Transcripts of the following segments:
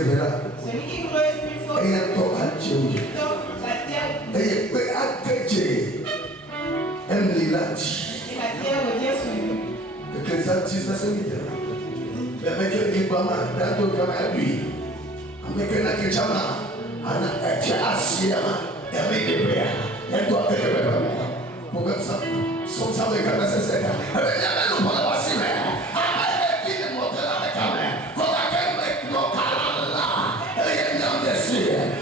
persévérant. Celui qui creuse plus fort. Et un temps à Dieu. Donc la terre. Et peut accueillir un milage. Et la terre revient sur lui. Ecclésiastes 8. Mais avec les Bama, dans le Canabi, avec un Akechama, un Asia, un Médébéa, un doigt de l'Événement. Pour que ça, son sang de Canada, c'est ça. Avec la main, nous parlons aussi, mais avec qui nous montrons la caméra. Pour laquelle nous nos canals, et il y a un dessus.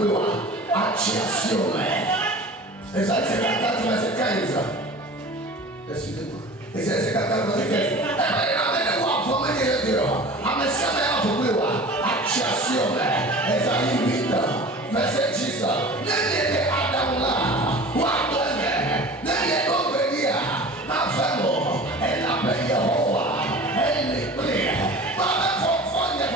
kupewa achia siome. Esaïe 54 verset 15. Excusez-moi. Esaïe 54 verset 15. Amesema ya kupewa achia siome. Esaïe 8 verset 10. Nende Adamu la wadome. Nende obedia na femo. Ela pe Yehowa. Ele plie. Baba fofonye.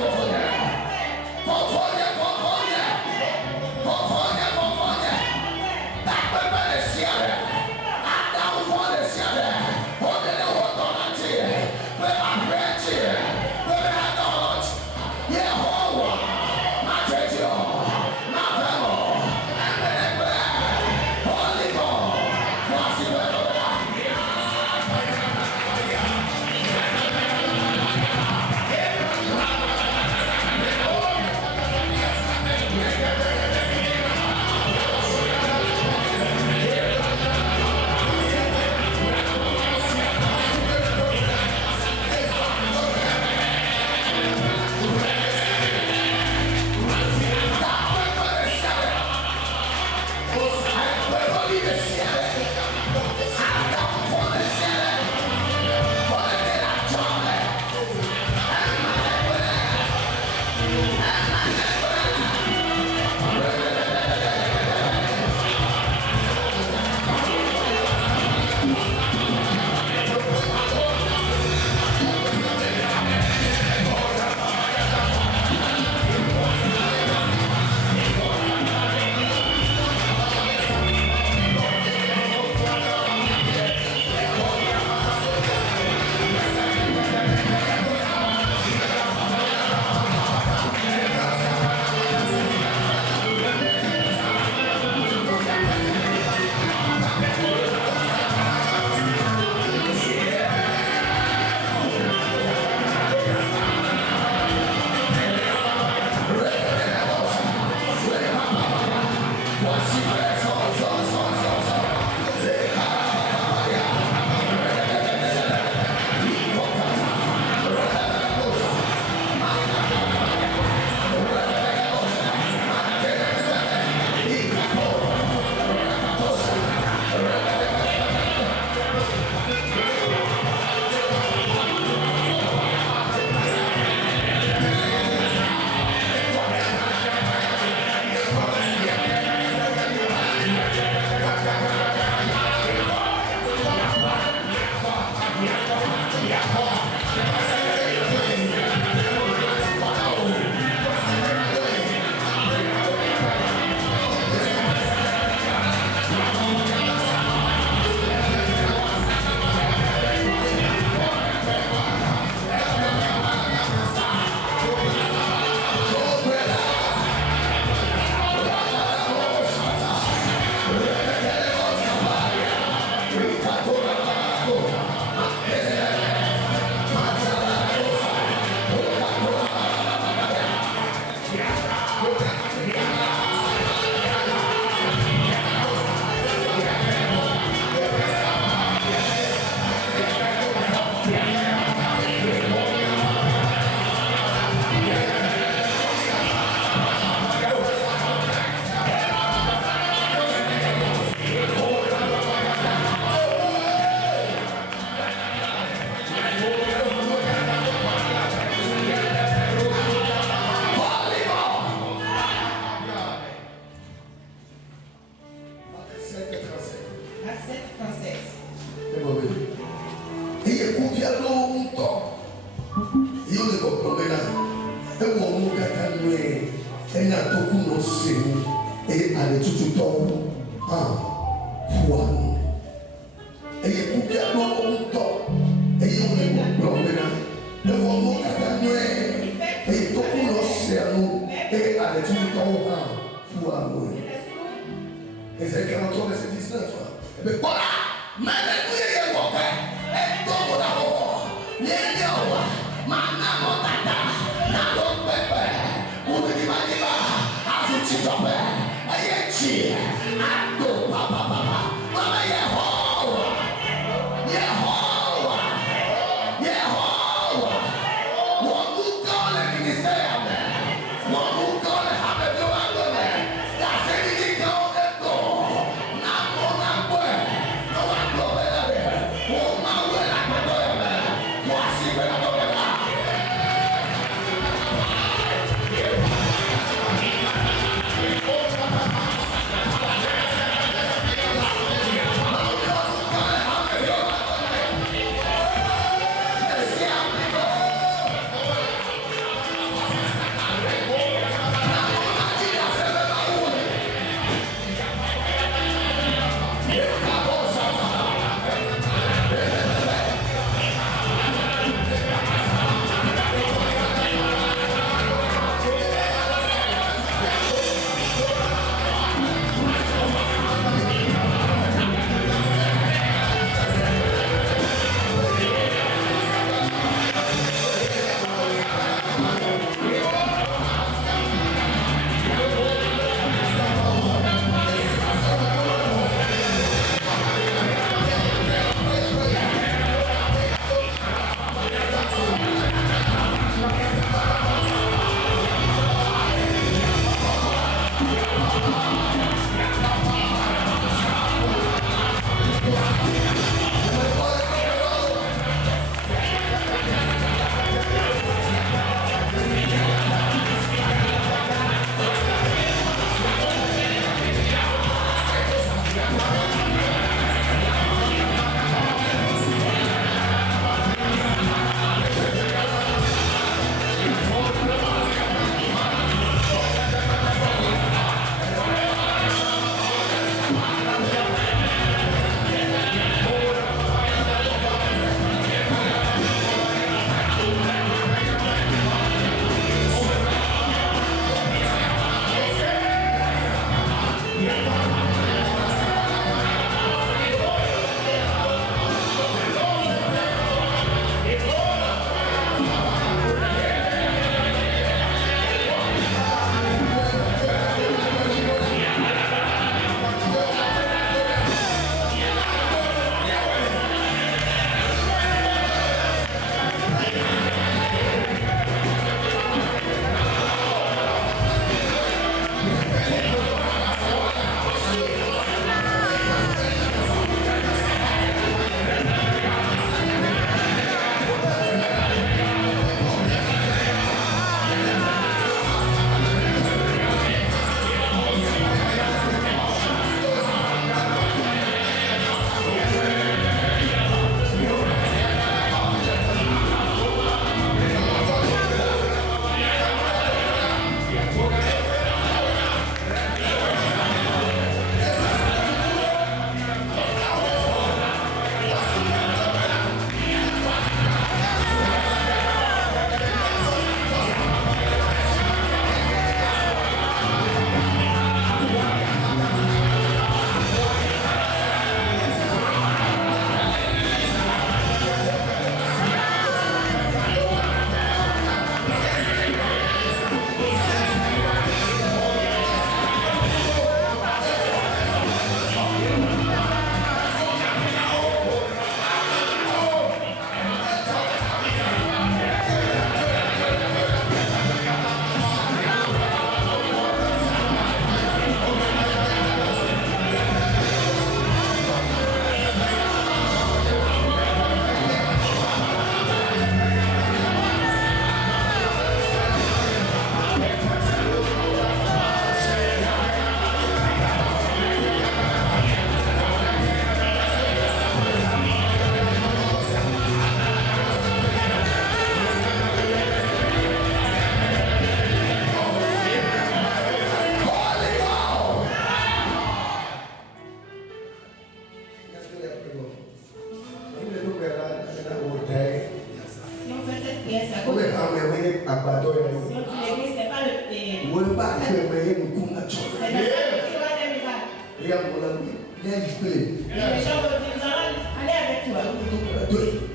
là que nous pouvons la chose. C'est la seule qui va des miracles. Regarde mon ami, il y a du blé. Et les gens vont dire, nous allons aller avec toi.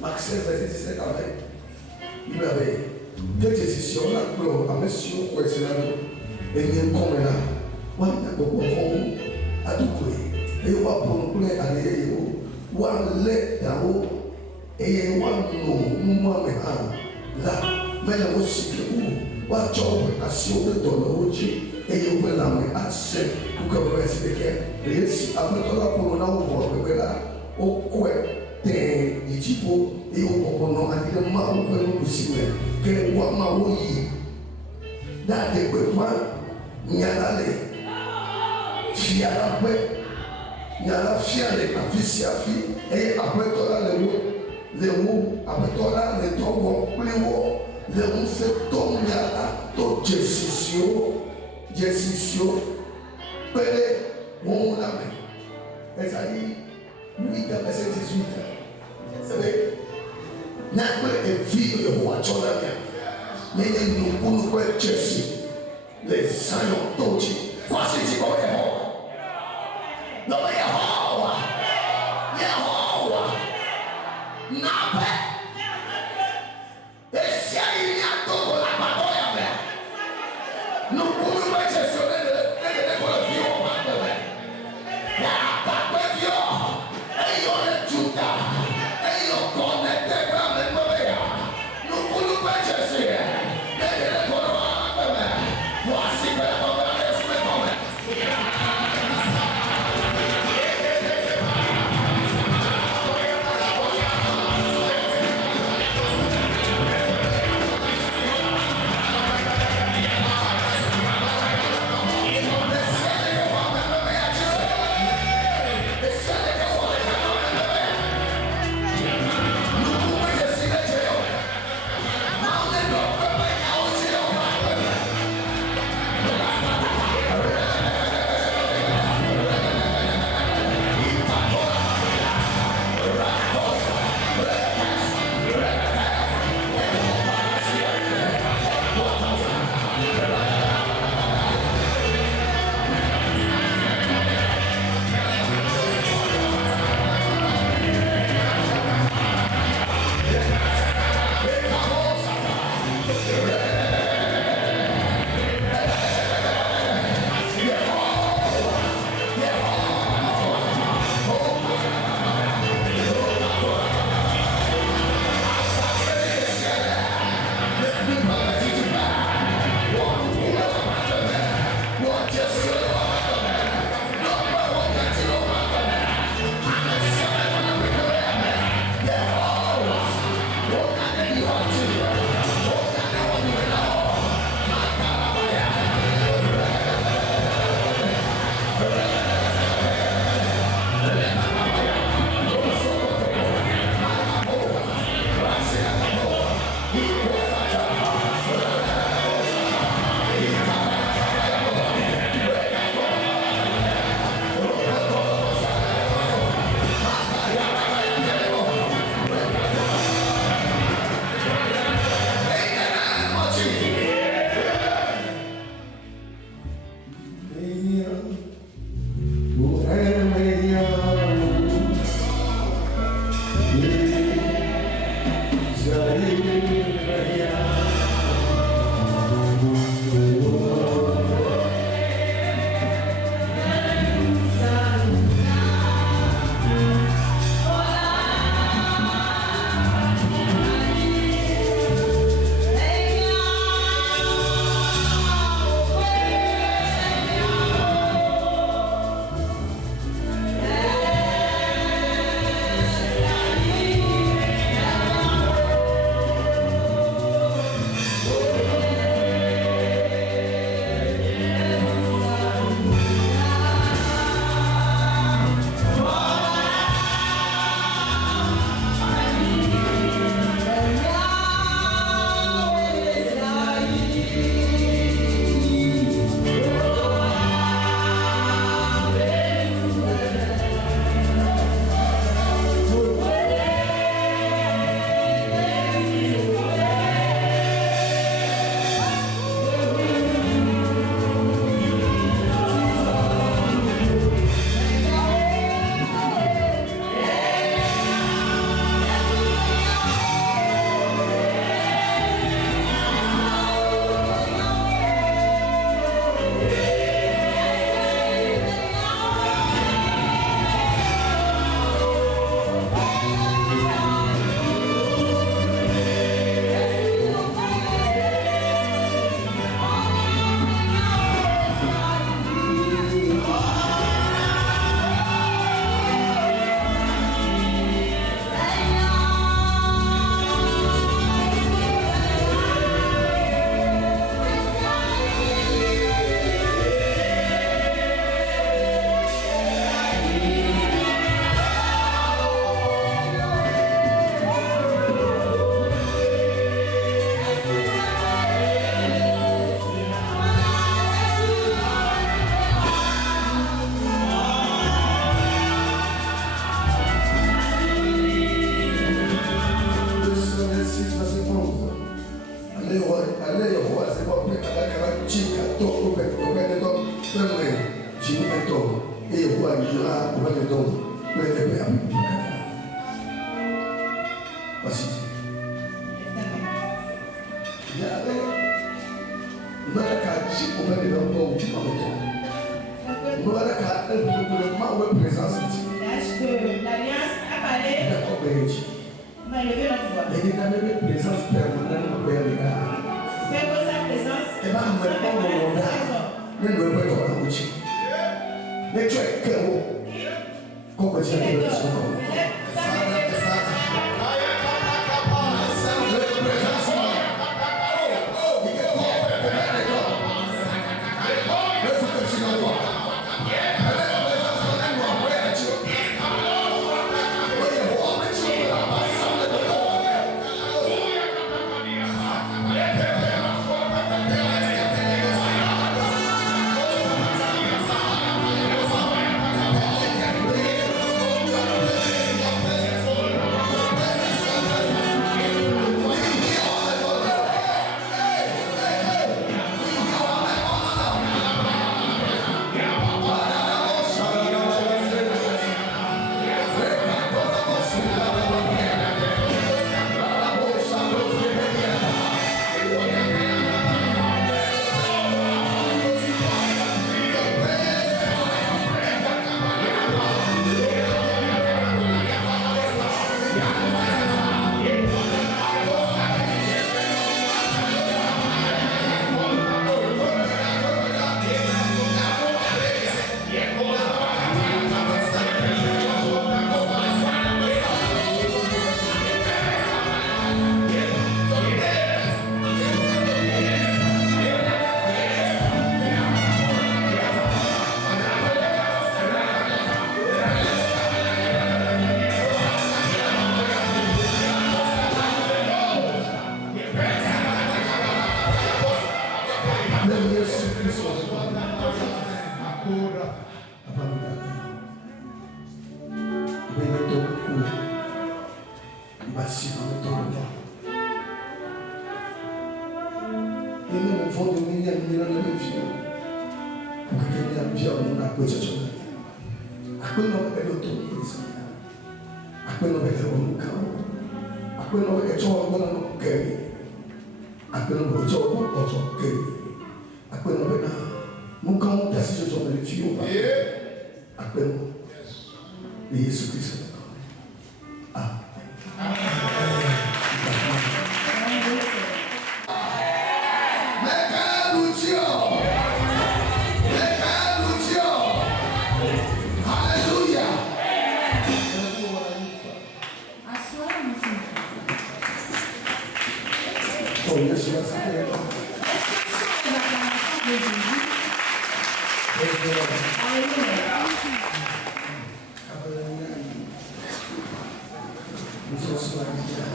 Marc 16, verset 17 à 20. Il avait deux décisions là pour un monsieur qui est là. Et il y a un comme là. Moi, je ne peux pas à tout courir. Et on va pour nous aller. On va aller là-haut. Et on va nous montrer là. Mais il y a aussi que vous, va trouver à si on est dans le haut. Et on va la mettre à 7 pour que vous restiez. Et si après tout là, pour nous, on va là. Au coin. Tem e tipo eu não ainda mal quando possível que o amor da depois nyalale fiara pe nyala fiare a fisia fi e après tola le mot après tola le tombo plewo le mot se tom nyala to jesisio pele mon ami ezali 8 verset 18. Vous savez, n'a pas de vie de roi Jordan. Mais nous pouvons pas chercher les saints d'autres. Voici ce qu'on est roi. Non, mais il y a roi. Il y a roi. N'a pas. Et si il y a tout pour la bataille, nous pouvons pas chercher les vie au monde. Il y a pas de vie. Voici que la l'alliance a parlé, on a levé notre voix. Fais que sa présence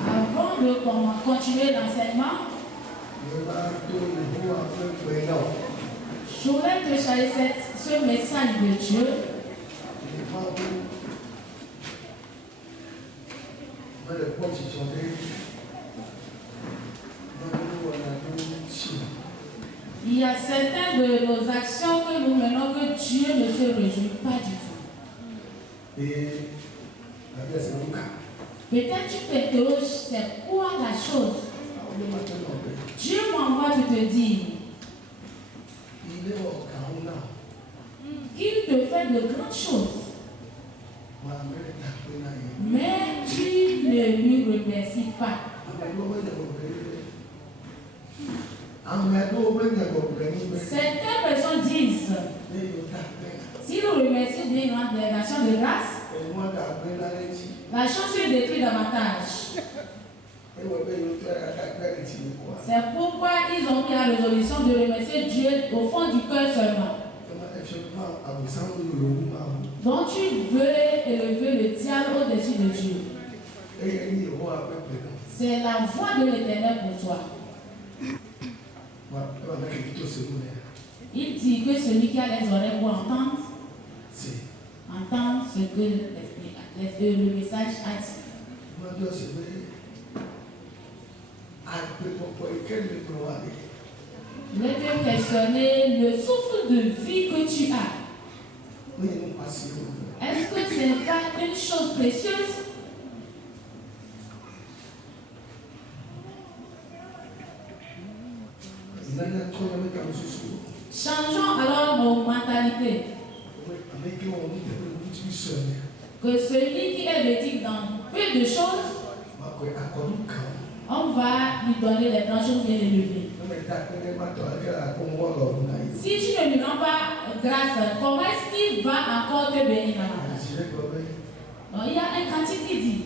Avant de continuer l'enseignement, je voulais te charger ce message de Dieu. Il y a certaines de nos actions que nous menons que Dieu ne se réjouit pas du tout. Peut-être tu t'interroges, c'est quoi la chose? Dieu m'envoie de te dire. Il te fait de grandes choses. Mais tu ne lui remercies pas. Certaines personnes disent, si nous remercions Dieu dans des nations de grâce, la chose se détruit davantage. C'est pourquoi ils ont pris la résolution de remercier Dieu au fond du cœur seulement. Donc tu veux élever le diable au-dessus de Dieu. C'est la voix de l'Éternel pour toi. Il dit que celui qui a les oreilles pour entendre ce que le message a dit. Il était questionné le souffle de vie que tu as. Est-ce que ce n'est pas une chose précieuse? Changeons alors nos mentalités. Que celui qui est vêtu dans peu de choses, on va lui donner les branches bien élevées. Si tu ne lui rends pas grâce, comment est-ce qu'il va encore te bénir? Donc, il y a un cantique qui dit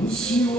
Lucio,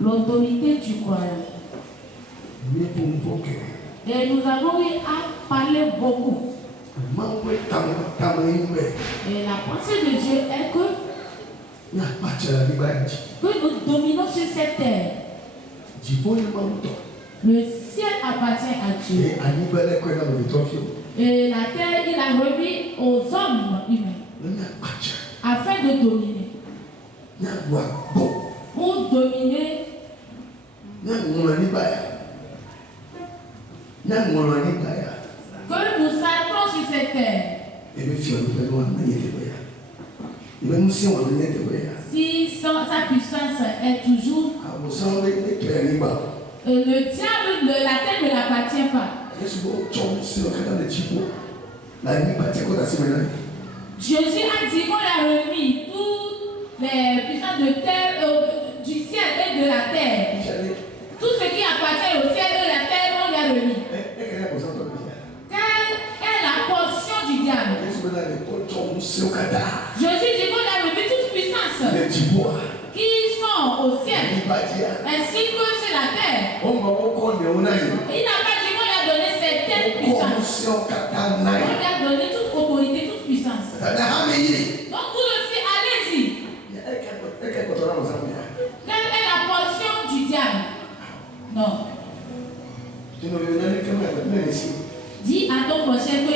L'autorité du croyant. Et nous avons eu à parler beaucoup. Et la pensée de Dieu est que nous dominons sur cette terre. Le ciel appartient à Dieu. Et la terre, il a remis aux hommes humains afin de dominer. Pour dominer. Que nous s'arrêtons sur cette terre. Si sa puissance est toujours. Le diable de la terre ne l'appartient pas. Jésus a dit qu'on a remis toutes les puissances de terre, du ciel et de la terre. Tout ce qui appartient au ciel et à la terre, on lui a remis. Quelle est la portion du diable? Jésus dit qu'on a remis toute puissance qui sont au ciel ainsi que sur la terre. Il n'a pas dit qu'on lui a donné certaines puissances. On lui a donné toute autorité, toute puissance. Donc vous aussi, allez-y. Quelle est la portion du diable? Non. Dis à ton prochain que...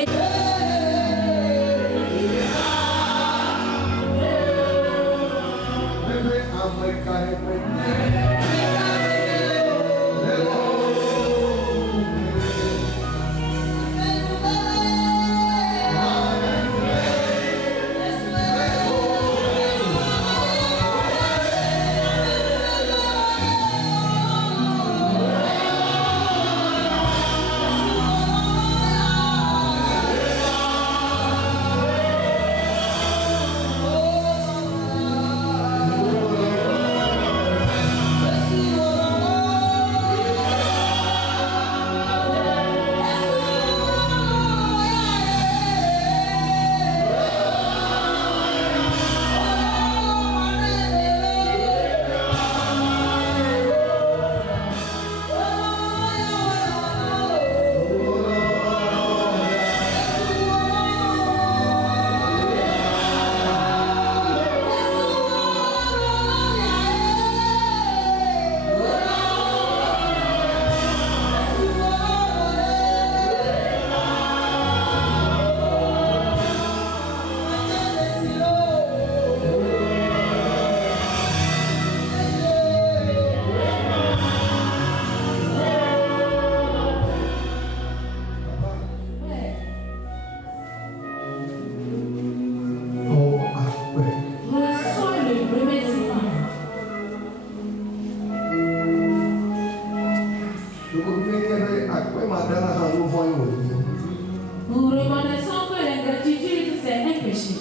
Nous reconnaissons que l'ingratitude, c'est un péché.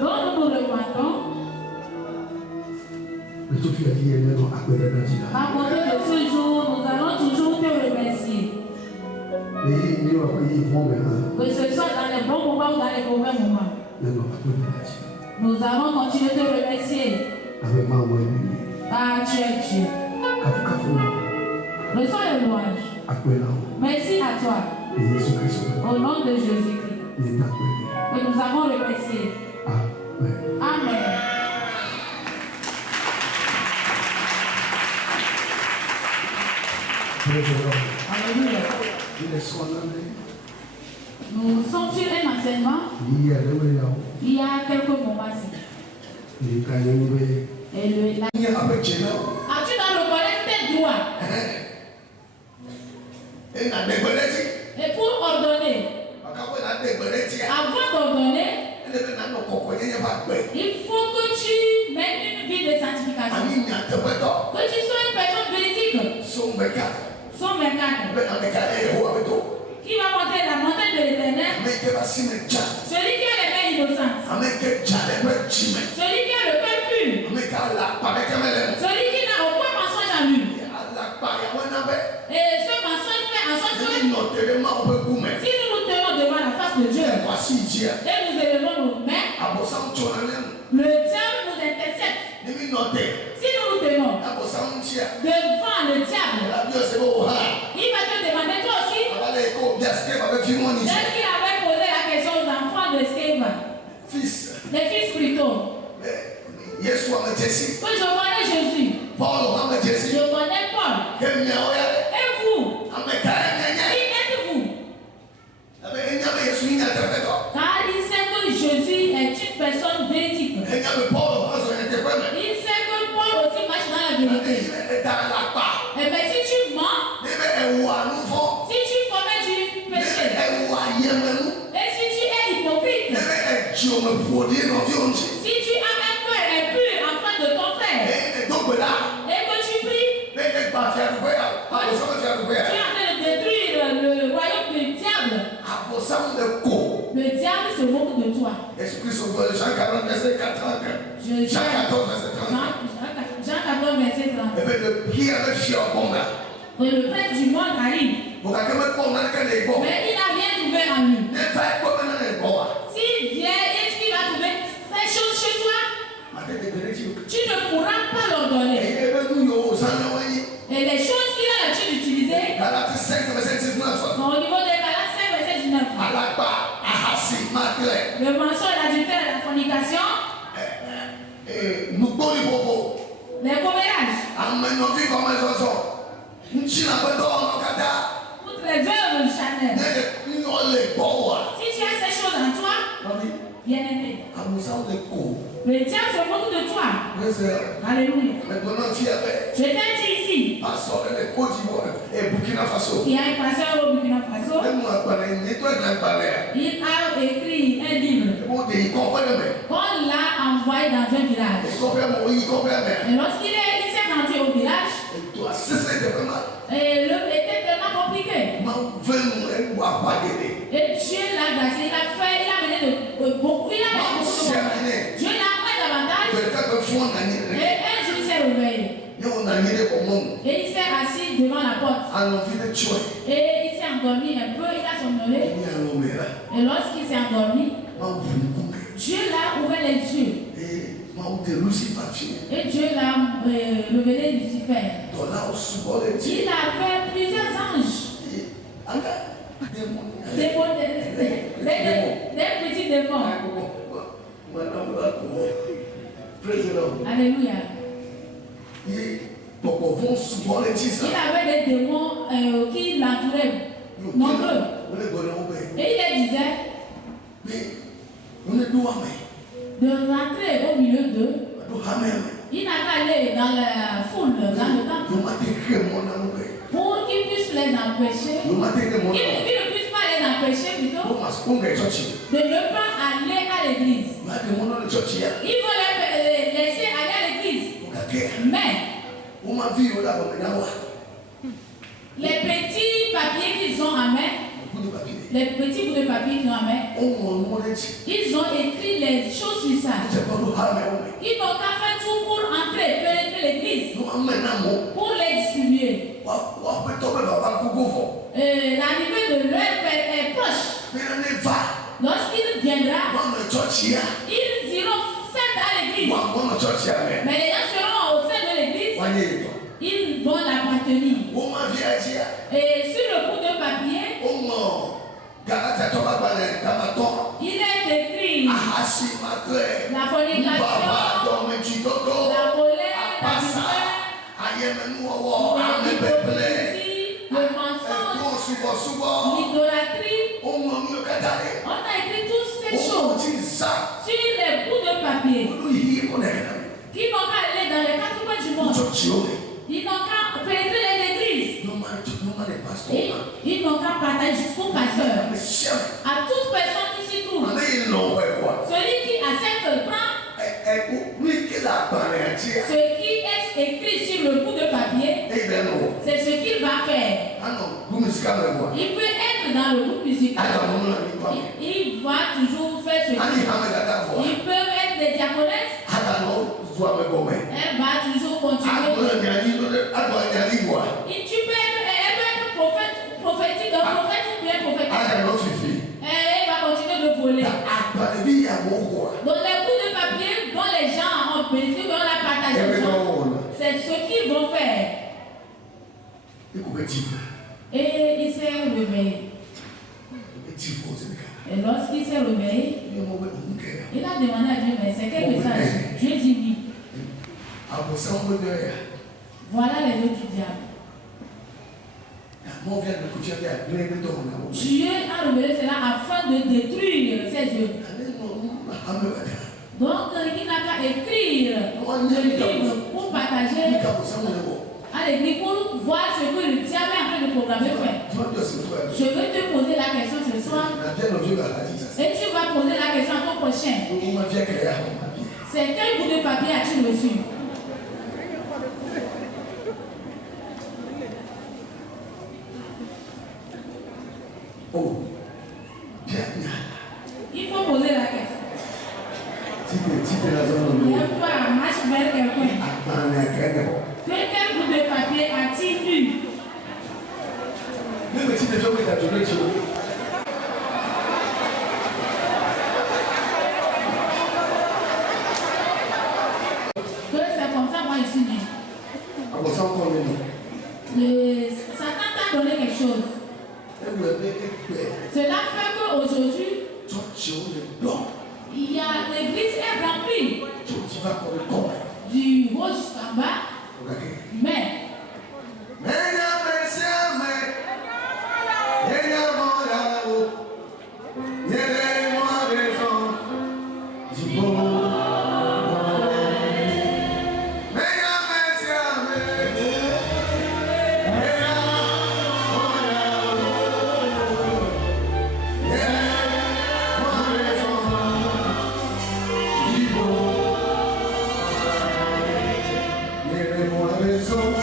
Donc nous le remarquons. À côté de ce jour, nous allons toujours te remercier. Que ce soit dans les bons moments ou dans les mauvais moments. Nous allons continuer de te remercier. Ah, tu es Dieu. Reçois le louange. Merci à toi. Au nom de Jésus-Christ. Que nous avons remercié. Amen. Alléluia. Nous sommes sur un enseignement. Il y a quelques moments ici. Et as-tu dans le collet tes droits? Et pour ordonner, avant d'ordonner, il faut que tu mènes une vie de sanctification. Que tu sois une personne véridique. Somme 24. Qui va monter la montagne de l'Éternel? Celui qui a les mains innocentes. Celui qui a le cœur pur. Celui qui n'a aucun mensonge en lui. Et ce mensonge fait en sorte que si nous nous tenons devant la face de Dieu, et nous levons nos mains, le diable nous intercepte. Si nous nous tenons devant le diable, il va te demander toi aussi. Dès qu'il avait posé la question aux enfants de Sceva, les fils plutôt. Que je connais Jésus. Je connais Paul. Et vous? Qui êtes-vous? Car il sait que Jésus est une personne véridique. Il sait que Paul aussi marche dans la vérité. Et bien si tu mens, si tu commets du péché, et si tu es hypocrite, si tu as un cœur impur en face de ton frère, et que tu pries, tu es en train de détruire le royaume du diable. Le diable se moque de toi. Jean 14, verset 30. Et le prince du monde arrive. Mais il n'a rien trouvé en lui. S'il vient, est-ce qu'il va trouver ces choses chez toi? Tu ne pourras pas leur donner. Et les choses qu'il a l'habitude d'utiliser, au niveau des Galates 5, verset 19. Le mensonge, l'adultère, la fornication, les commérages, toutes les œuvres charnelles. Si tu as ces choses en toi, bien aimé, le diable se moque de toi. Alléluia. Je t'ai dit ici, il y a un pasteur au Burkina Faso. Il a écrit un livre. On l'a envoyé dans un village. Et lorsqu'il s'est rendu au village, et le était tellement compliqué. Et Dieu l'a gracé, il a mené beaucoup de choses. Dieu l'a fait davantage. Et un jour il s'est réveillé. Et il s'est assis devant la porte. Et il s'est endormi un peu, il a somnolé. Et lorsqu'il s'est endormi, Dieu l'a ouvert les yeux. Et Dieu l'a révélé Lucifer. Il avait plusieurs anges. Des petits démons. Alléluia. Il avait des démons qui l'entouraient, nombreux. Et il leur disait de rentrer au milieu d'eux. Il n'a qu'à aller dans la foule, dans le temple, pour qu'ils puissent les empêcher. Ils ne puissent pas les empêcher plutôt de ne pas aller à l'église. Ils vont les laisser aller à l'église. Mais les petits papiers qu'ils ont en main, les petits bouts de papier qu'ils ont en main, ils ont écrit les choses sur ça. Ils n'ont qu'à faire tout pour entrer, pénétrer l'église, pour les distribuer. L'arrivée de leur père est proche. Lorsqu'il viendra, ils iront certes à l'église. Mais les gens seront au sein de l'église. Ils vont l'appartenir. Et sur le bout de papier, il est écrit la fornication, la colère, le mensonge, l'idolâtrie. On a écrit toutes ces choses sur les bouts de papier qui n'ont qu'à aller dans les quatre coins du monde. Ils n'ont qu'à pénétrer les églises. Ils n'ont qu'à partager jusqu'au pasteur. À toute personne qui s'y trouve. Celui qui accepte prend. Ce qui est écrit sur le bout de papier, c'est ce qu'il va faire. Il peut être dans le groupe musical. Il va toujours faire ce qu'il fait. Il peut être des diaconesses. Elle va toujours continuer. Tu peux être prophétique, prophète ou bien prophétique. Elle va continuer de voler. Donc les bouts de papier dont les gens ont bénéficié, on l'a partagé aux gens, c'est ce qu'ils vont faire. Et il s'est réveillé. Et lorsqu'il s'est réveillé, il a demandé à Dieu, mais c'est quel message? Dieu dit oui. Voilà les autres du diable. Dieu a révélé cela afin de détruire ces œuvres. Donc il n'a qu'à écrire le livre pour partager à l'église pour voir ce que le diable est en train de programmer faire. Je vais te poser la question ce soir. Et tu vas poser la question à ton prochain. C'est quel bout de papier as-tu reçu? Oh, il faut poser la question. Il n'y a pas marche vers quelqu'un. Quel bout de papier as-tu lu? C'est comme ça, moi, ici. Satan t'a donné quelque chose. Cela fait qu'aujourd'hui, il y a l'église est remplie du haut jusqu'en bas. Mais Raison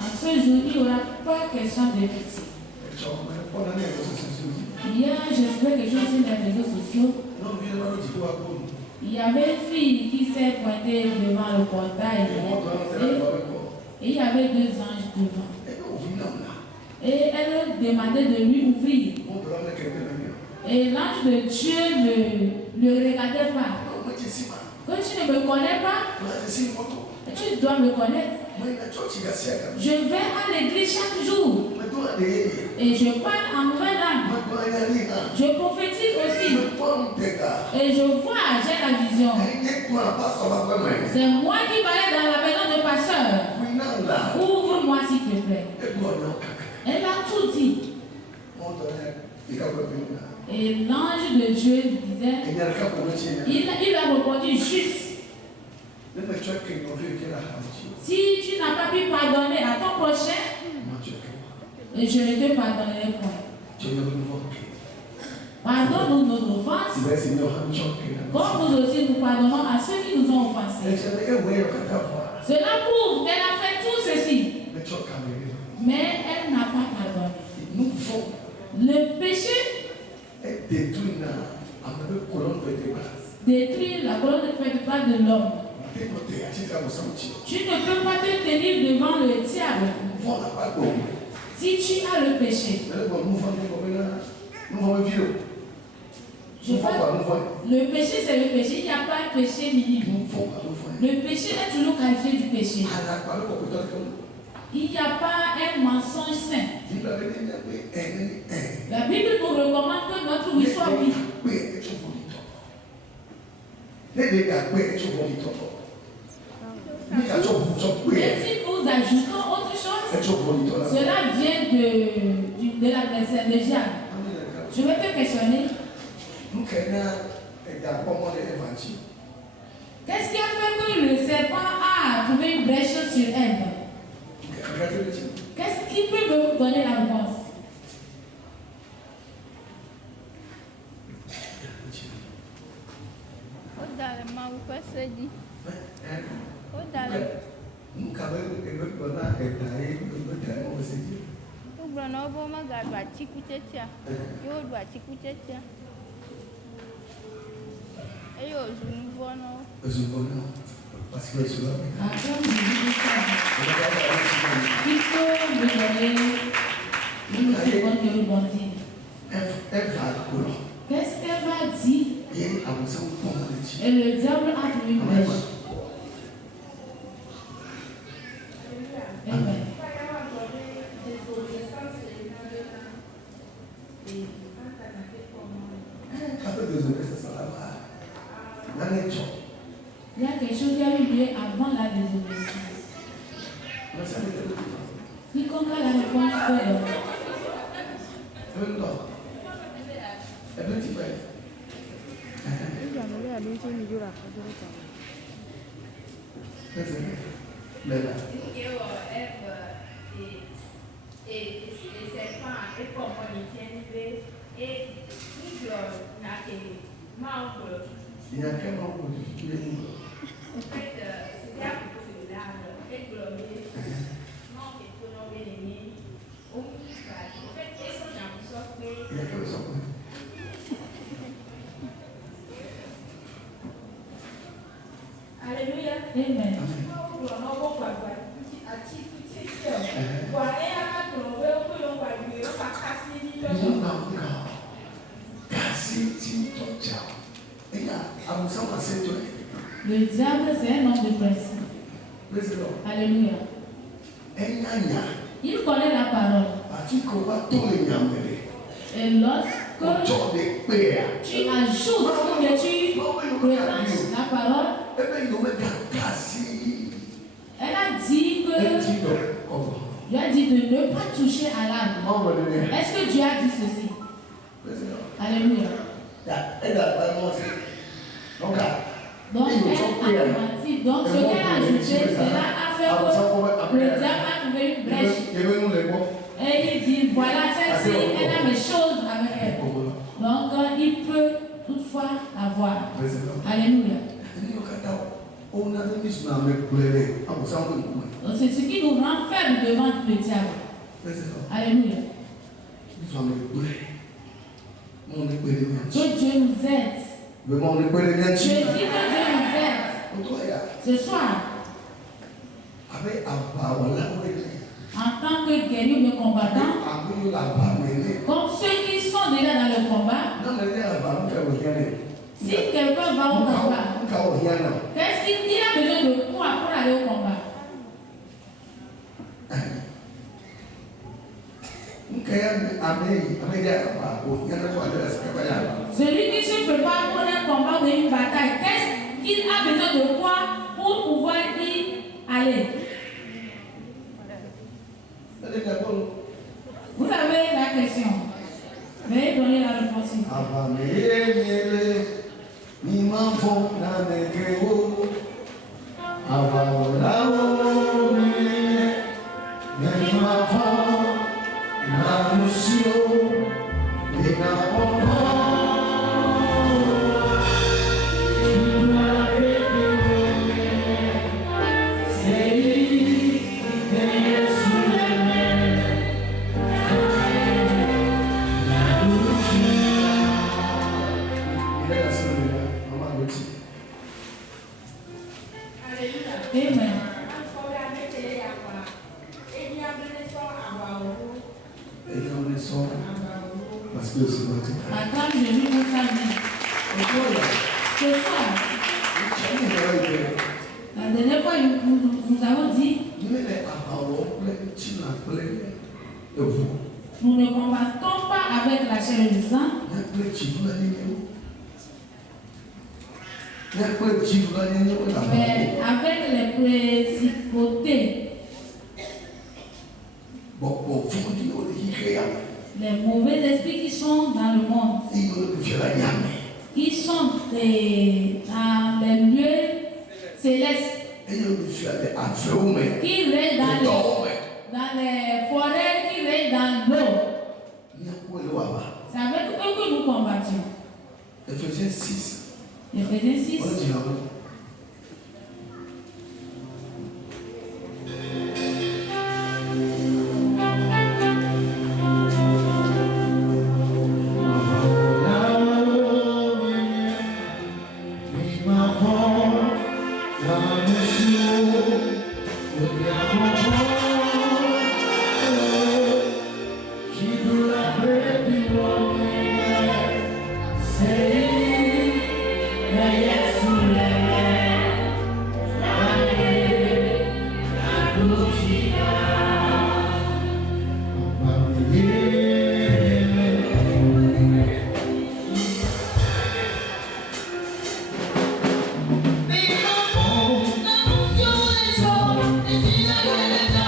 En ce jour, il n'y aura pas question de pitié. Hier, j'espère que je suis sur les réseaux sociaux. Il y avait une fille qui s'est pointée devant le portail. Et il y avait 2 anges devant. Et elle demandait de lui ouvrir. Et l'ange de Dieu ne le regardait pas. Quand tu ne me connais pas, tu dois me connaître. Je vais à l'église chaque jour. Et je parle en nouvelle langue. Je prophétise aussi. Et je vois, j'ai la vision. C'est moi qui vais aller dans la maison de pasteur. Ouvre-moi s'il te plaît. Elle a tout dit. Et l'ange de Dieu disait, il a répondu juste. Si tu n'as pas pu pardonner à ton prochain, je ne te pardonnerai point. Pardonne-nous nos offenses, comme nous aussi nous pardonnons à ceux qui nous ont offensés. Cela prouve qu'elle a fait tout ceci, mais elle n'a pas pardonné. Le péché détruit la colonne vertébrale de l'homme. Tu ne peux pas te tenir devant le diable si tu as le péché. Le péché, c'est le péché. Il n'y a pas un péché minime. Le péché est toujours qualifié du péché. Il n'y a pas un mensonge saint. La Bible nous recommande que notre oui soit oui. Et si nous ajoutons autre chose, cela vient de l'adversaire, le diable. Je vais te questionner. Qu'est-ce qui a fait que le serpent a trouvé une brèche sur Ève? Qu'est-ce qui peut me donner la réponse? Parce que cela. Il faut me donner une seconde de rebondir. Qu'est-ce qu'elle va dire? Et le diable a trouvé une brèche. Amen. Il y a quelque chose qui a eu lieu avant la désobéissance. Quiconque a la réponse peut il y a quel nombre qui est libre? En fait, c'était à propos de l'arbre. Et globé, non, et globé les nez. En fait, qu'est-ce qu'on a besoin de? Il y a quel nombre? Alléluia. Amen. Le diable, c'est un homme de principe. Alléluia. Il connaît la parole. Et lorsque tu ajoutes ou que tu retranches la parole, elle a dit que Dieu a dit de ne pas toucher à l'arbre. Est-ce que Dieu a dit ceci? Alléluia. Donc, elle a menti. Donc, ce qu'elle a ajouté, cela a fait que le diable a trouvé une brèche. Et il dit, voilà, celle-ci, elle a mes choses avec elle. Donc, il peut toutefois avoir. Alléluia. C'est ce qui nous rend faibles devant le diable. Alléluia. Que Dieu nous aide. Je dis que Dieu nous aide. Ce soir, en tant que guerrier de combattant, comme ceux qui sont déjà dans le combat, si quelqu'un va au combat, qu'est-ce qu'il a besoin de quoi pour aller au combat? Celui qui se prépare pour un combat ou une bataille, qu'est-ce qu'il a besoin de quoi pour pouvoir y aller? Vous avez la question. Veuillez donner la réponse. Amen. Parce que c'est votre Attends, je vais vous faire. Ce soir, la dernière fois, nous avons dit nous ne combattons pas avec la chair et le sang, mais avec les principautés, les mauvais esprits qui sont dans le monde, qui sont dans les lieux célestes, qui règnent dans les forêts, qui règnent dans l'eau. C'est avec eux que nous combattions. Ephésiens 6. Ephésiens 6. It's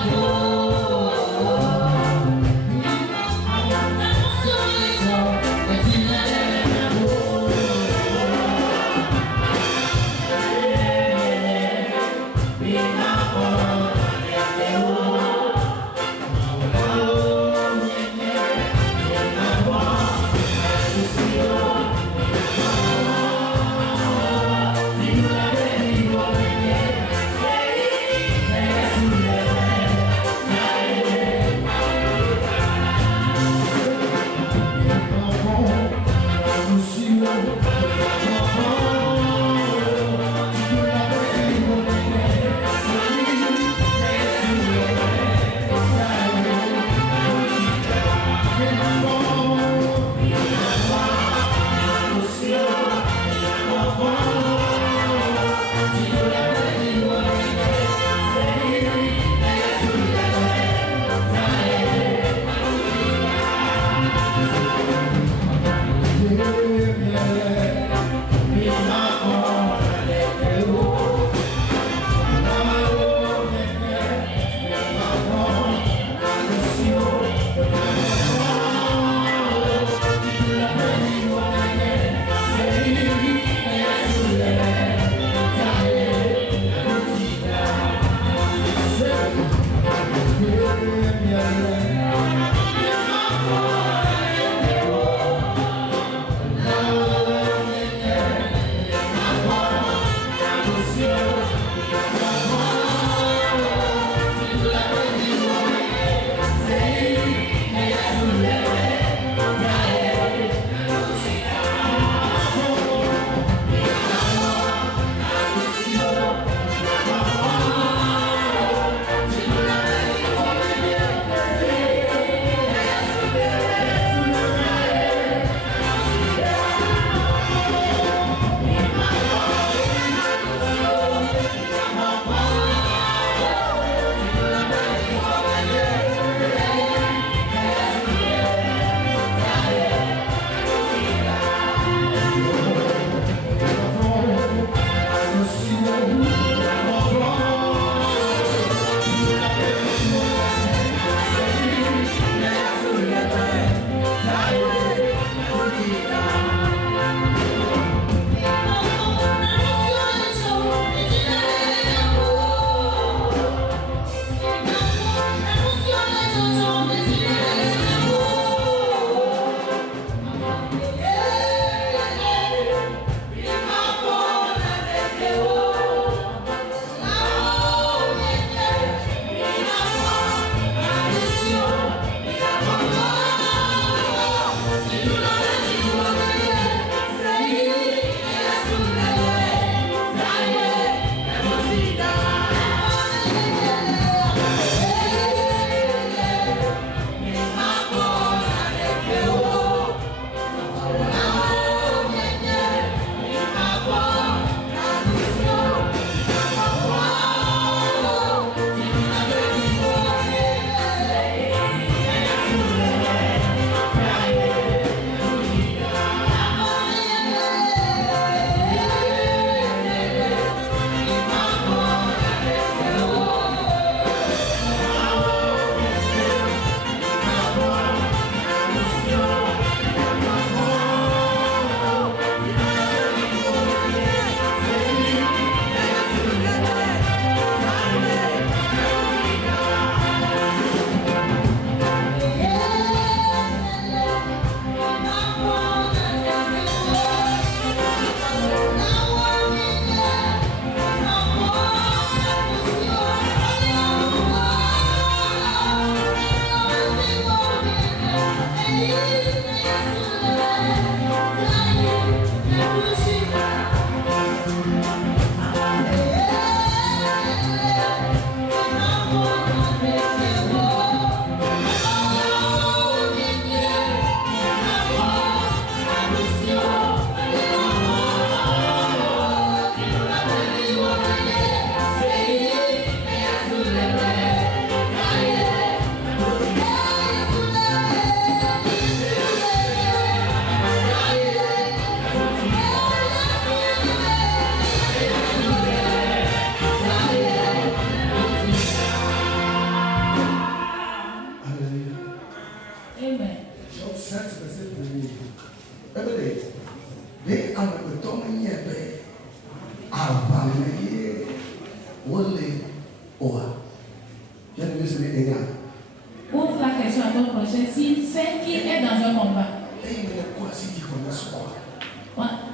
Pose la question à ton prochain s'il sait qu'il est dans un combat.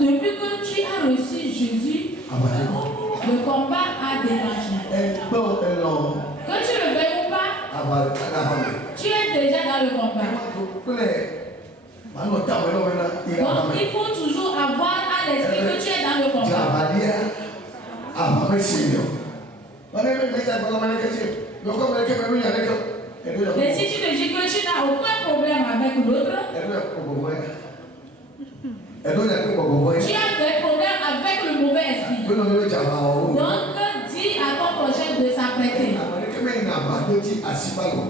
Depuis que tu as reçu Jésus, le combat a déclenché. Que tu le veuilles ou pas, tu es déjà dans le combat. Donc il faut toujours avoir à l'esprit que tu es dans le combat. Et si tu te dis que tu n'as aucun problème avec l'autre, tu as des problèmes avec le mauvais esprit. Donc dis à ton prochain de s'apprêter.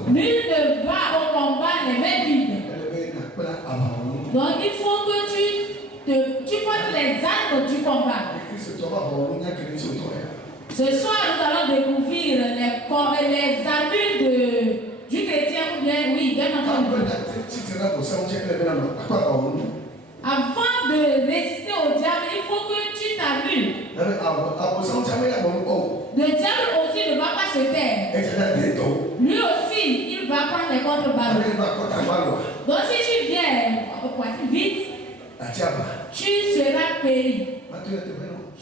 Nul ne va au combat les mains vides. Donc il faut que tu portes les armes du combat. Ce soir, nous allons découvrir les armures du chrétien ou bien, oui, bien entendu. Avant de résister au diable, il faut que tu t'armues. Le diable aussi ne va pas se taire. Lui aussi, il va prendre les contre-ballons. Donc si tu viens vite, tu seras péri.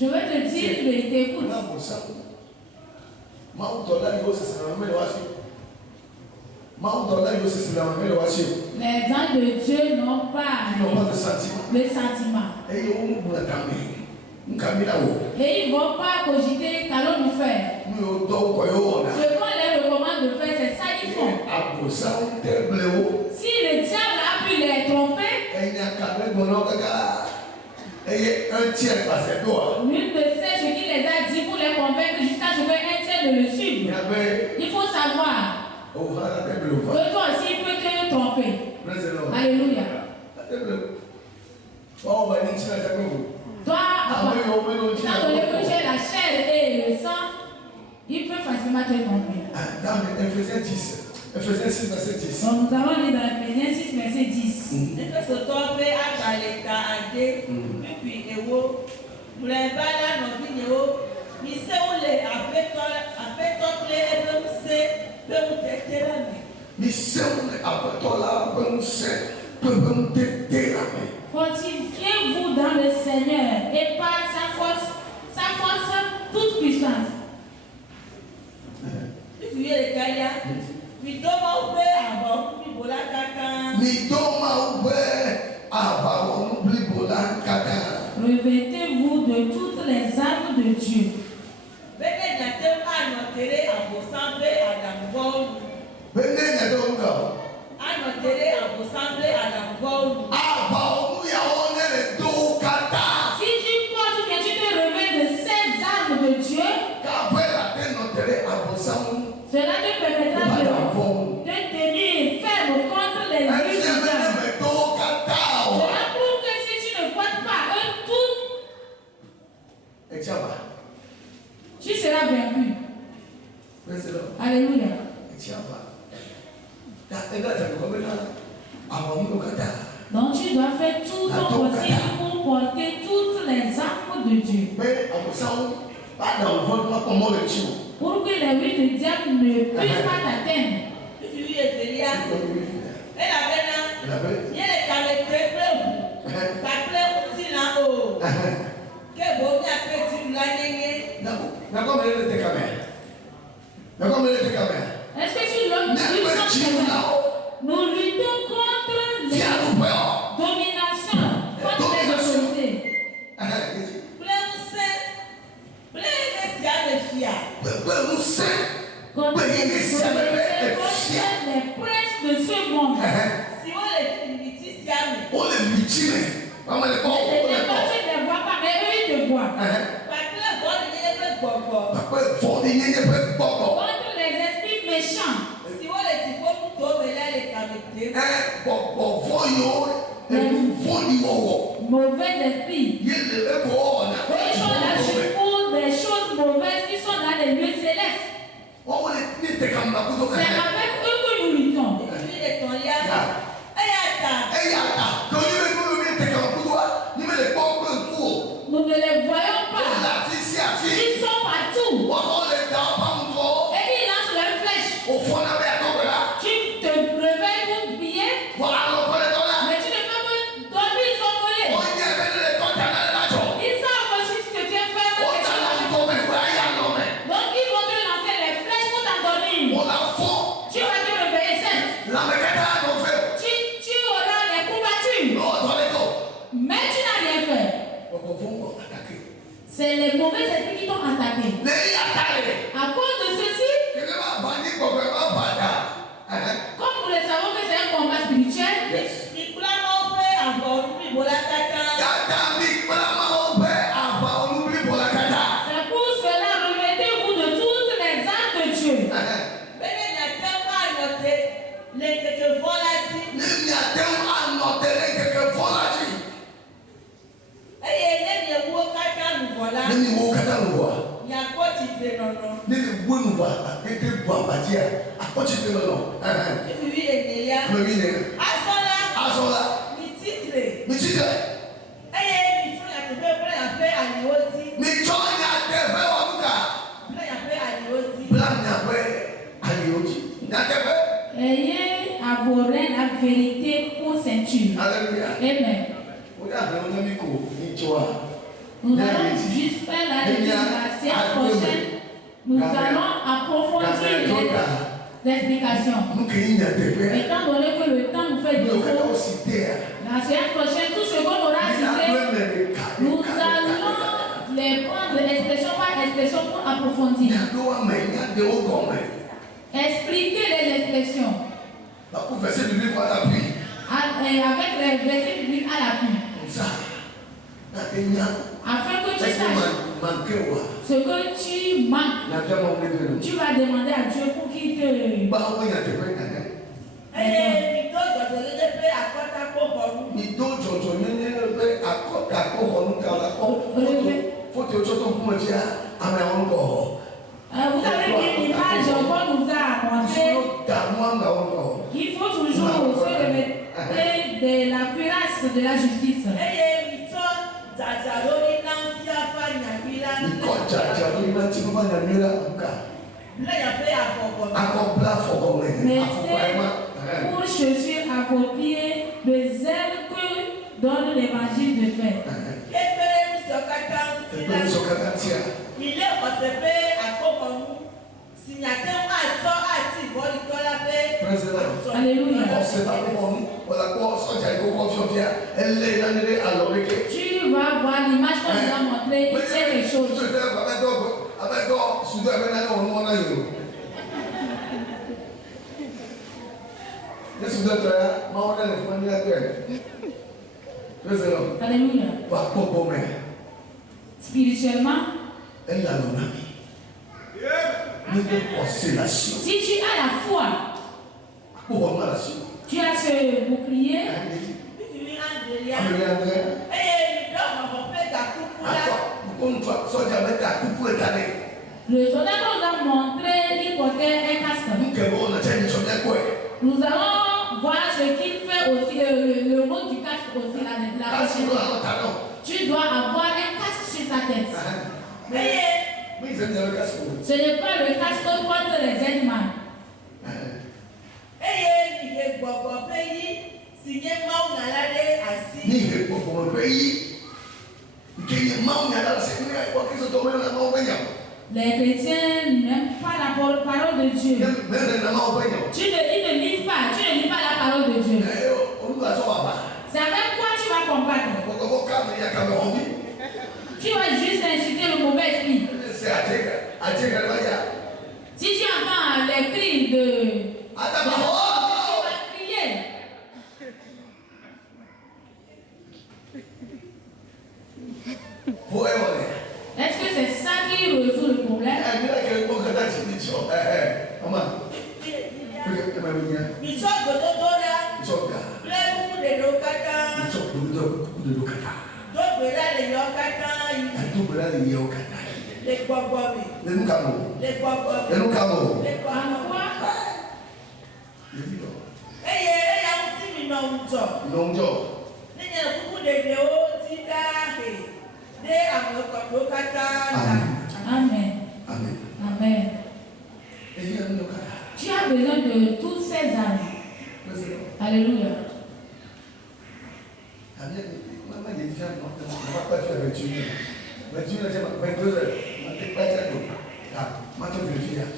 Je vais te dire une vérité, écoute. Les anges de Dieu n'ont pas le sentiment. Et ils ne vont pas cogiter qu'allons nous faire. Ce qu'on leur recommande de faire, c'est ça qu'ils font. Si le diable a pu les tromper, nul ne sait ce qu'il les a dit pour les convaincre jusqu'à ce qu'un tiers ne le suive. Il faut savoir que toi aussi il peut te tromper. Alléluia. Toi, étant donné que tu es la chair et le sang, il peut facilement te tromper. Dans Ephésiens 6, verset 10. Donc nous allons lire dans Ephésiens 6, verset 10. Fortifiez-vous dans le Seigneur et par sa force toute puissante. Revêtez-vous de toutes les armes de Dieu. Si tu portes que tu te revêts de ces armes de Dieu, cela te permettra de tenir ferme contre les yeux du diable. Cela prouve que si tu ne portes pas un tout, tu seras vaincu. Alléluia. Donc tu dois faire tout ton possible pour porter toutes les armes de Dieu. Pour que les rues du diable ne puissent pas t'atteindre. Est-ce que tu nous luttons contre les dominations, contre les autorités. Contre les princes de ce monde. Tu ne les vois pas, mais eux ils te voient. Contre les esprits méchants. Mauvais esprits. Ils sont là pour des choses mauvaises qui sont dans les lieux célestes. C'est avec eux que nous luttons. Nous ne les voyons pas. Ils sont partout. Ayez à vos reins la vérité pour ceinture. Alléluia. Amen. Nous allons juste faire la séance prochaine. Nous allons approfondir les explications. Étant donné que le temps nous fait défaut, la séance prochaine, tout ce qu'on aura cité, nous allons les prendre expression par expression pour approfondir. Expliquer les expressions. Avec les versets bibliques à l'appui. Afin que tu saches ce que tu manques, tu vas demander à Dieu pour qu'il te. Vous savez qu'une image qu'on nous a montré, il faut toujours se remettre de la cuirasse de la justice. Mettez pour chaussures à vos pieds le zèle que donne l'évangile de paix. Alléluia. Tu vas voir l'image qu'on nous a montrée, c'est quelque chose. Alléluia. Spirituellement, si tu as la foi, tu as ce bouclier. Le soldat nous a montré qu'il portait un casque. Nous allons voir ce qu'il fait aussi, le rôle du casque aussi. Tu dois avoir un casque sur ta tête. Ce n'est pas le casque contre les animaux. Les chrétiens n'aiment pas la parole de Dieu. Ils ne lisent pas, tu ne lis pas la parole de Dieu. C'est avec quoi tu vas combattre? Tu vas juste inciter le mauvais esprit. Si tu entends les cris de... tu vas crier. Est-ce que c'est ça qui résout le problème? Amen. Amen. Amen. Tu as besoin de toutes ces armes. Alléluia.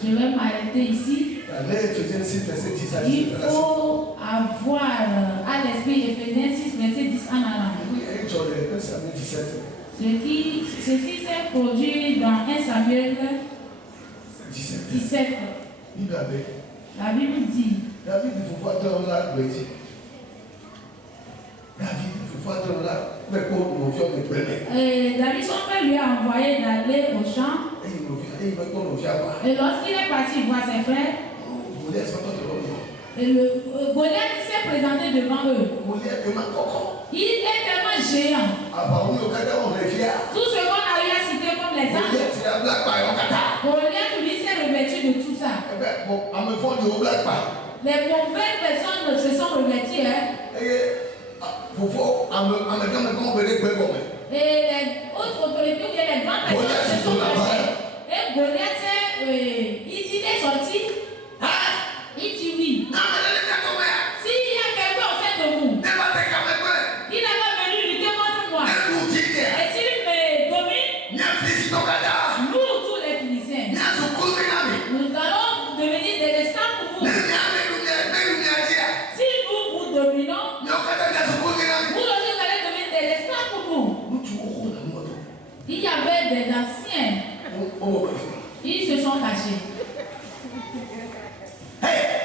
Je vais m'arrêter ici. Il faut avoir à l'esprit Éphésiens 6, verset 10 en allant. Ceci s'est produit dans 1 Samuel 17. La Bible dit. David, son père lui a envoyé d'aller au champ. Et lorsqu'il est parti voir ses frères, Goliath s'est présenté devant eux. Il est tellement géant. Tout ce qu'on a eu à citer comme les armes, Goliath lui s'est revêtu de tout ça. Les mauvaises personnes se sont revêtues. Hein? Et les autres autorités, les grandes personnes se sont cachées. Et Goliath, il est sorti. Il dit oui. S'il y a quelqu'un au sein de vous, il n'a pas venu lutter contre moi. Et s'il me domine, nous tous les Philistins, nous allons devenir des esclaves pour vous. Si nous vous dominons, vous aussi allez devenir des esclaves pour nous. Il y avait des anciens. Ils se sont cachés.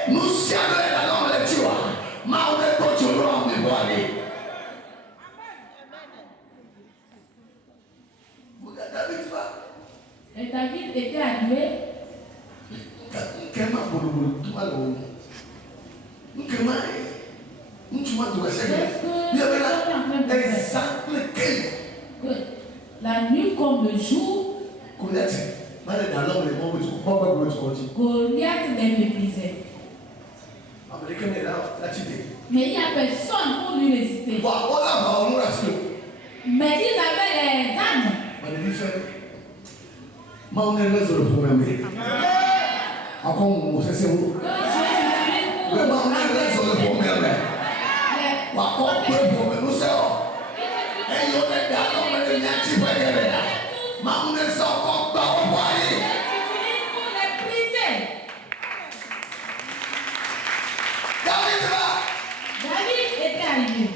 Nous sommes là dans le tueur. Et David était arrivé. La nuit comme le jour, Goliath les méprisait. Mais il n'y a personne pour lui résister. Mais ils avaient les armes. David était arrivé.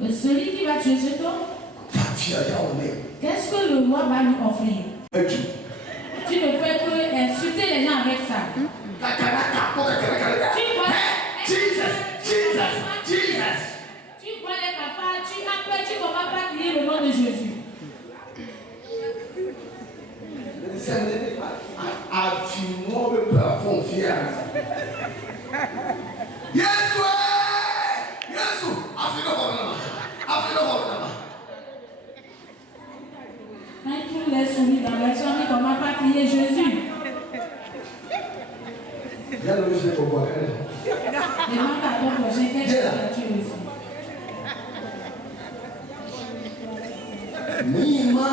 Et celui qui va tuer cet homme, qu'est-ce que le roi va lui offrir? Tu ne fais que insulter les gens avec ça. Tu vois les cafards, tu appelles, tu ne vas pas crier le nom de Jésus. Quand tu les soumis dans la chambre, tu ne vas pas crier Jésus. Demande à ton prochain qu'est-ce que tu veux faire. Be my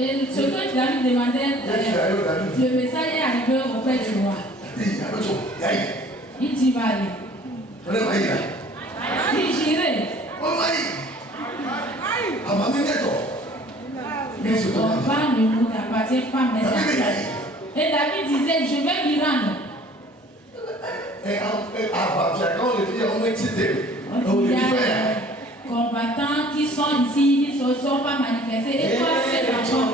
Et ce que David demandait, le message est arrivé auprès du roi. Il dit, va aller. Il j'irai. Ton pas ne vous appartient pas, mais et David disait, je vais m'y rendre. Il y a combattants qui sont ici, qui ne se sont pas manifestés. Et toi, c'est l'argent.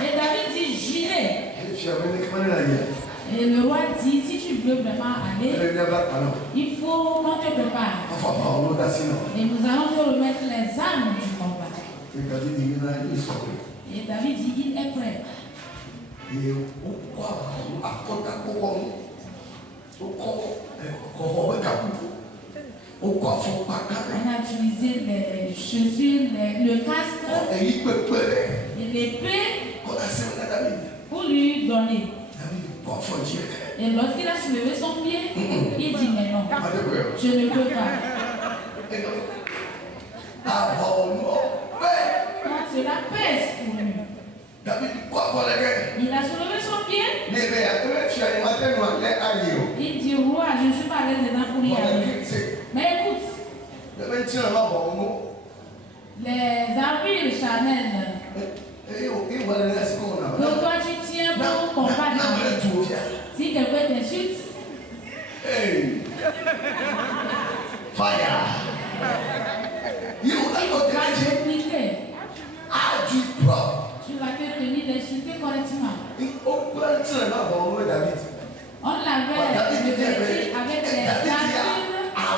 Et David dit, j'irai. Et le roi dit, si tu veux vraiment aller, il faut qu'on te prépare. Et nous allons te remettre les armes du combat. Et David dit, il est prêt. On a utilisé les chaussures, le casque et l'épée pour lui donner. Et lorsqu'il a soulevé son pied, il dit mais non, je ne peux pas. Quand cela pèse pour lui. Il a soulevé son pied. Il dit roi, je ne suis pas à l'aise dedans pour y aller. Mais écoute, les armures charnelles que toi tu tiens pour combattre, si quelqu'un t'insulte, fire. il va répliquer. Tu vas te tenir d'insulter correctement. On l'avait revêtu avec les armures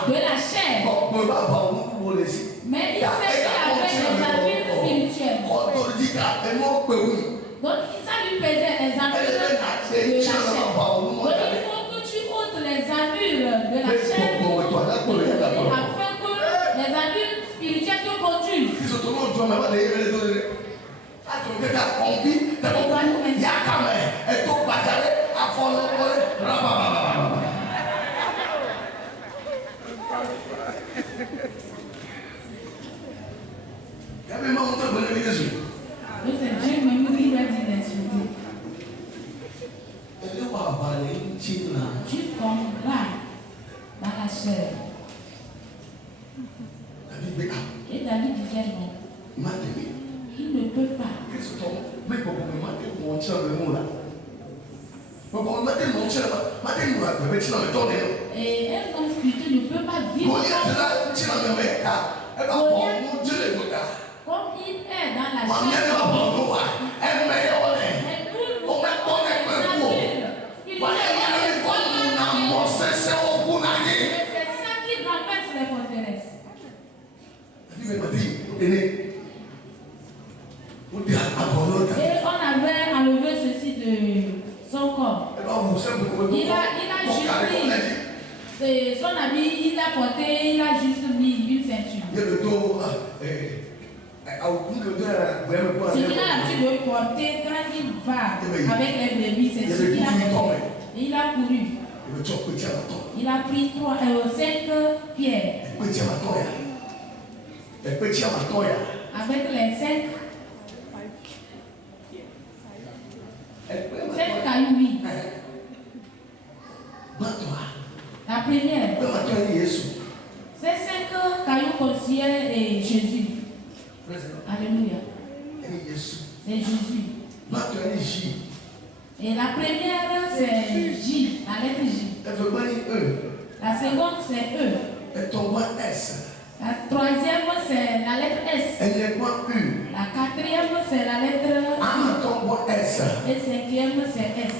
de la chair. Mais il s'est mis avec les armures spirituelles. Donc ça lui pesait les armures de la chair. Donc il faut que tu ôtes les armures de la chair afin que les armures spirituelles te conduisent. C'est Dieu même qui lui a dit d'insulter. Tu combats dans la chair. Et David disait non. Et un homme spirituel ne peut pas vivre comme il est dans la chair. C'est ça qui renverse les forteresses. Et on avait enlevé ceci de son corps. Il a juste pris son habit, il a porté, il a juste mis une ceinture. Ce qu'il a l'habitude de porter quand il va avec les brebis, c'est ce qu'il a porté. Il a couru. Il a pris 5 pierres. Avec les 5 cailloux, oui. La première, ces 5 cailloux considèrent Jésus. Alléluia. C'est Jésus. Et la première, c'est J, la lettre J. La seconde, c'est E. La troisième, c'est la lettre S. La quatrième, c'est la lettre I. Et cinquième, c'est S.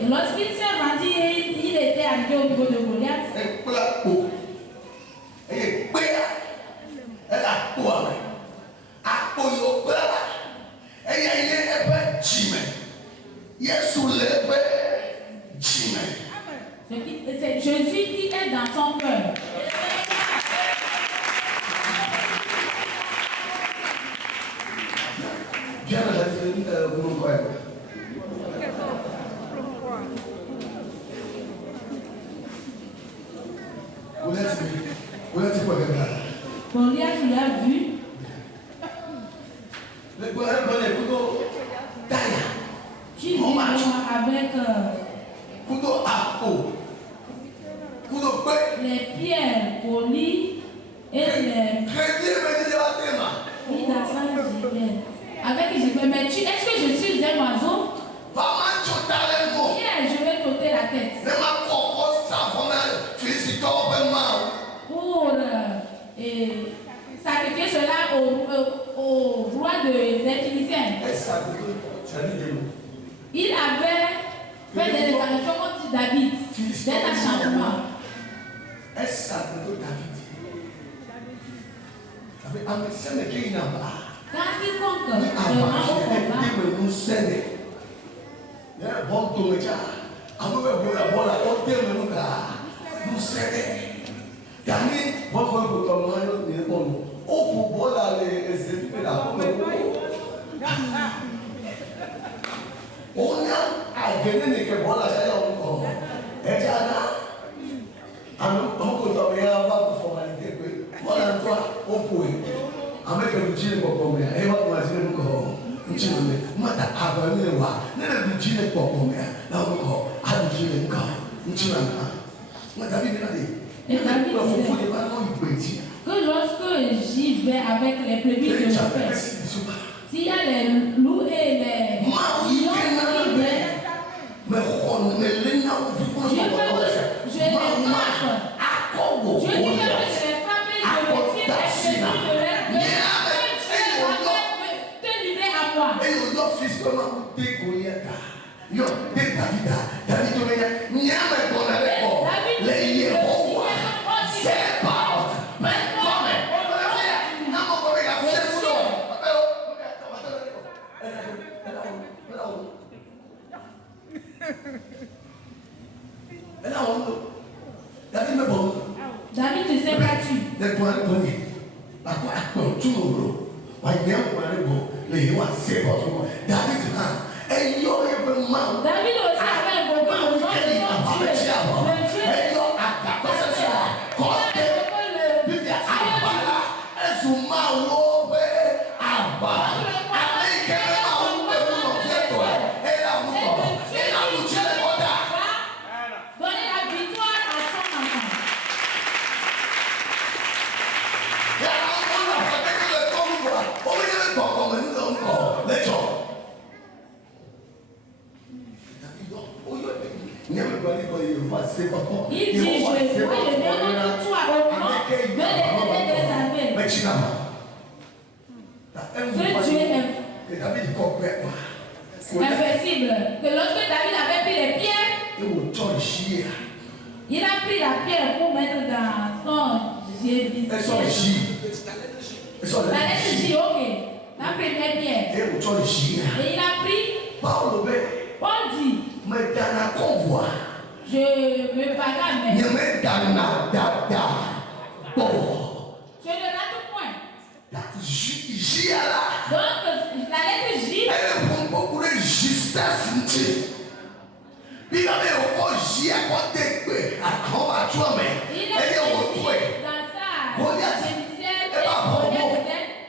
Et lorsqu'il s'est rendu, il était arrivé au niveau de Goliath. C'est Jésus qui est dans son cœur. Goliath l'a vu. Tu vis avec les pierres polies et les avec Gilbert. Mais est-ce que je suis un oiseau? Hier, je vais t'ôter la tête. Pour sacrifier cela au roi des Philistins. Il avait fait des déclarations contre David d'un acharnement. Quand quiconque se rend au Et David disait que lorsque j'y vais avec les brebis de mon père, s'il y a les loups et les lions qui viennent, je les frappe. Dieu dit que je les frappe et je retire les brebis de leur cœur et te livrer à moi. David me bon. David ne s'est battu. Le point de bonne. La quoi toujours. Wanyam bon. Le yo c'est votre mot. David et yo e man. David aussi avait beaucoup de gens qui ont tué. Et yo a ça ça. Quand le Biblia abala ezuma wo be abala. Il dit, je vais le mettre tout à l'autre, mais des armées. Ce Dieu est invincible. Que lorsque David avait pris les pierres, il a pris la pierre pour mettre dans son Jésus. La lettre J, ok. La première pierre. Et il a pris. Paul dit. Je me bagarre. Je ne rate point. Donc, la lettre J. Elle prend beaucoup de justesse. Il avait encore J à côté.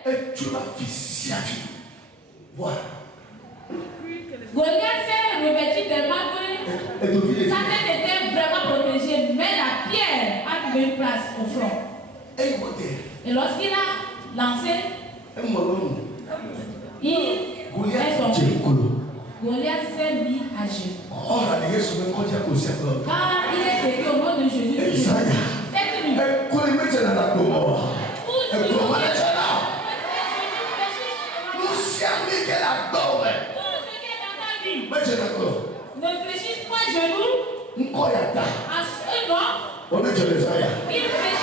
Et tu l'as fait. Voilà. Goliath s'est revêtu tellement que sa tête était vraiment protégée, mais la pierre a trouvé une place au front. Et lorsqu'il a lancé, il est tombé. Goliath s'est mis à genoux. Car il est écrit au nom de Jésus. Cette nuit. Ne fléchisse pas genoux. À ce nom, il fléchit.